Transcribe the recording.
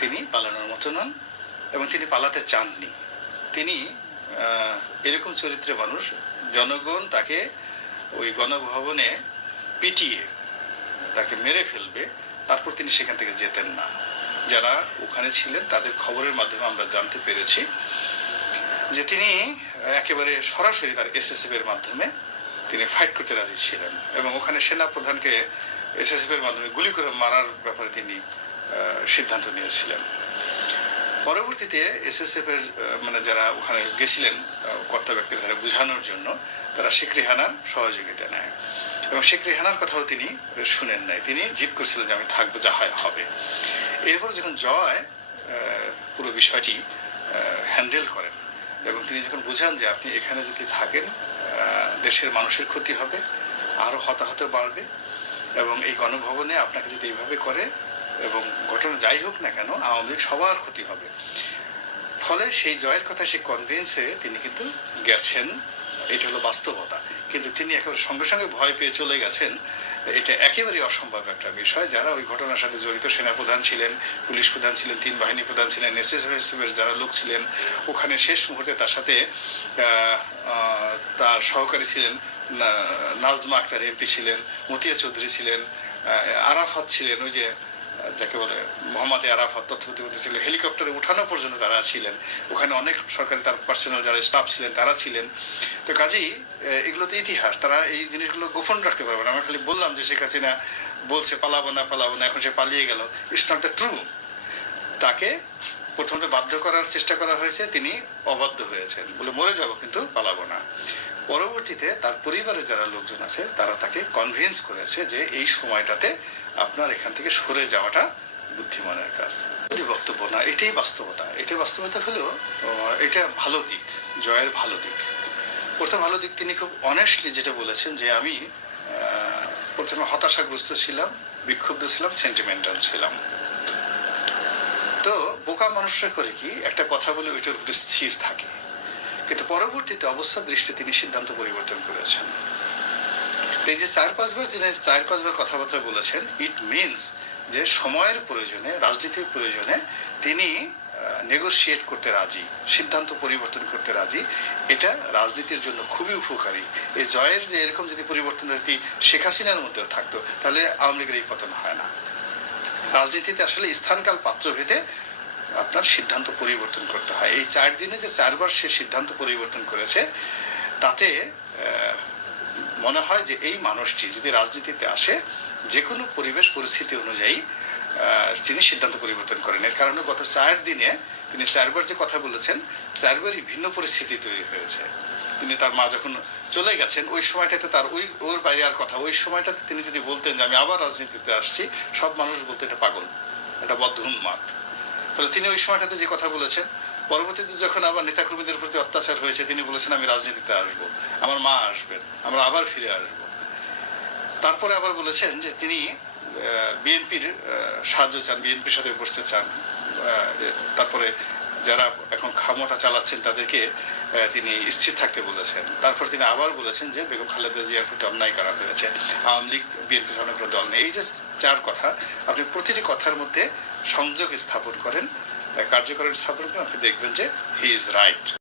তিনি পালানোর মতো নন এবং তিনি পালাতে চাননি। তিনি এরকম চরিত্রে মানুষ। জনগণ তাকে ওই গণভবনে পিটিয়ে তাকে মেরে ফেলবে। তারপর তিনি সেখান থেকে যেতেন না। যারা ওখানে ছিলেন তাদের খবরের মাধ্যমে আমরা জানতে পেরেছি যে তিনি একেবারে সরাসরি তার এসএসএফ এর মাধ্যমে তিনি ফাইট করতে রাজি ছিলেন এবং ওখানে সেনা প্রধানকে এসএসএফ এর মাধ্যমে গুলি করে মারার ব্যাপারে তিনি সিদ্ধান্ত নিয়েছিলেন। পরবর্তীতে এসএসএফ এর মানে যারা ওখানে গেছিলেন কর্তা ব্যক্তিরা তারা বোঝানোর জন্য তারা শেখ রেহানার সহযোগিতা নেয়। এবং শেখ রেহানার কথাও তিনি শুনেন নাই। তিনি জিদ করছিলেন যে আমি থাকব, যা হয় হবে। এরপর যখন জয় পুরো বিষয়টি হ্যান্ডেল করেন এবং তিনি যখন বুঝান যে আপনি এখানে যদি থাকেন দেশের মানুষের ক্ষতি হবে আরও হতাহত বাড়বে এবং এই গণভবনে আপনাকে যদি এইভাবে করে এবং ঘটনা যাই হোক না কেন, আওয়ামী লীগ সবার ক্ষতি হবে। ফলে সেই জয়ের কথা সে কনভিন্স হয়ে তিনি কিন্তু গেছেন। এটা হলো বাস্তবতা। কিন্তু তিনি একেবারে সঙ্গে সঙ্গে ভয় পেয়ে চলে গেছেন। এটা একেবারেই অসম্ভব একটা বিষয়। যারা ওই ঘটনার সাথে জড়িত, সেনাপ্রধান ছিলেন, পুলিশ প্রধান ছিলেন, তিন বাহিনী প্রধান ছিলেন এসএসএফ এর যারা লোক ছিলেন, ওখানে শেষ মুহূর্তে তার সাথে তার সহকারী ছিলেন নাজমা আক্তার এমপি ছিলেন, মতিয়া চৌধুরী ছিলেন আরাফাত ছিলেন, ওই যে যাকে বলে মোহাম্মদ আরাফাত তথ্য প্রতিমন্ত্রী ছিল, হেলিকপ্টারে উঠানো পর্যন্ত তারা ছিলেন। ওখানে অনেক সরকারি তার পার্সোনাল যারা স্টাফ ছিলেন, তারা ছিলেন। তো কাজেই এগুলো তো ইতিহাস, তারা এই জিনিসগুলো গোপন রাখতে পারবে না। আমরা খালি বললাম যে শেখ হাসিনা বলছে, পালাবো না পালাবো না, এখন সে পালিয়ে গেল। ইটস নট দ্য ট্রু তাকে প্রথমত বাধ্য করার চেষ্টা করা হয়েছে, তিনি অবাধ্য হয়েছেন। বলে, মরে যাব, কিন্তু পালাবো না। পরবর্তীতে তার পরিবারের যারা লোকজন আছে, তারা তাকে কনভিন্স করেছে যে এই সময়টাতে আপনার এখান থেকে সরে যাওয়াটা বুদ্ধিমানের কাজ। এটি বক্তব্য না, এটাই বাস্তবতা। এটাই বাস্তবতা হলেও এটা ভালো দিক, জয়ের ভালো দিক। প্রথম ভালো দিক তিনি খুব অনেস্টলি যেটা বলেছেন যে আমি প্রথমে হতাশাগ্রস্ত ছিলাম, বিক্ষুব্ধ ছিলাম সেন্টিমেন্টাল ছিলাম। তো বোকা মানুষরা করে কি, একটা কথা বলে ওইটার উপরে স্থির থাকে। কিন্তু পরবর্তীতে অবস্থার দৃষ্টি তিনি সিদ্ধান্ত পরিবর্তন করেছেন। এই যে চার পাঁচবার যিনি চার পাঁচবার কথাবার্তা বলেছেন ইট মিনস যে সময়ের প্রয়োজনে, রাজনীতির প্রয়োজনে তিনি নেগোসিয়েট করতে রাজি, সিদ্ধান্ত পরিবর্তন করতে রাজি। এটা রাজনীতির জন্য খুবই উপকারী। এই জয়ের যে এরকম যদি পরিবর্তন যদি শেখ হাসিনার মধ্যেও থাকতো, তাহলে আওয়ামী লীগের এই পতন হয় না। রাজনীতিতে আসলে স্থানকাল পাত্রভেদে আপনার সিদ্ধান্ত পরিবর্তন করতে হয়। এই চার দিনে যে চারবার সে সিদ্ধান্ত পরিবর্তন করেছে, তাতে মনে হয় যে এই মানুষটি যদি রাজনীতিতে আসে যে কোনো পরিবেশ পরিস্থিতি অনুযায়ী তিনি সিদ্ধান্ত পরিবর্তন করেন। এর কারণে গত চার দিনে তিনি চারবার যে কথা বলেছেন, চারবারই ভিন্ন পরিস্থিতি তৈরি হয়েছে। তিনি তার মা যখন চলে গেছেন, ওই সময়টাতে তার ওই, ওর বাইরে আর কথা, ওই সময়টাতে তিনি যদি বলতেন যে আমি আবার রাজনীতিতে আসছি, সব মানুষ বলতে এটা পাগল, এটা বদ্ধ উন্মাদ। ফলে তিনি ওই সময়টাতে যে কথা বলেছেন, পরবর্তীতে যখন আবার নেতাকর্মীদের প্রতি অত্যাচার হয়েছে, তিনি বলেছেন, আমি রাজনীতিতে আসব, আমার মা আসবেন, আমরা আবার ফিরে আসব। তারপরে আবার বলেছেন যে তিনি বিএনপির সাহায্য চান, বিএনপির সাথে বসতে চান। তারপরে যারা এখন ক্ষমতা চালাচ্ছেন, তাদেরকে তিনি স্থির থাকতে বলেছেন। তারপর তিনি আবার বলেছেন যে, বেগম খালেদা জিয়ার প্রতি অন্যায় করা হয়েছে। আওয়ামী লীগ, বিএনপি সামনে দল নেই। এই যে চার কথা, আপনি প্রতিটি কথার মধ্যে সংযোগ স্থাপন করেন কার্যকরণ স্থাপন করেন আপনি দেখবেন যে হি ইজ রাইট